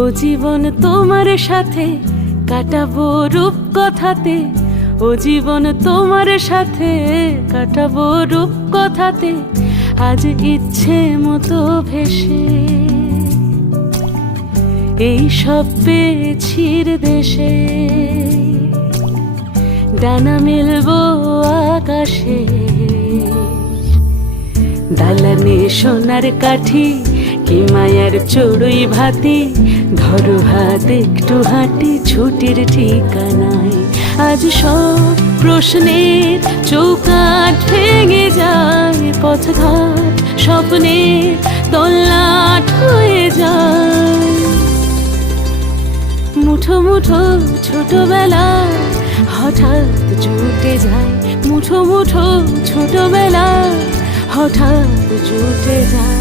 ও জীবন তোমার সাথে কাটাবো রূপ কথাতে, ও জীবন তোমার সাথে কাটাবো রূপ কথাতে, আজ ইচ্ছে মতো ভেসে এই সব পেয়েছির দেশে। ডানা মেলবো আকাশে, দালানে সোনার কাঠি, কি মায়ার চড়ুই ভাতি, ধরো হাত একটু হাঁটি ছুটির ঠিকানায়। আজ সব প্রশ্নের চৌকাঠ ভেঙে যায়, পথঘাট স্বপ্নের তল্লাট হয়ে যায়। মুঠো মুঠো ছোটবেলা হঠাৎ জুটে যায়, মুঠো মুঠো ছোটবেলা হঠাৎ জুটে যায়।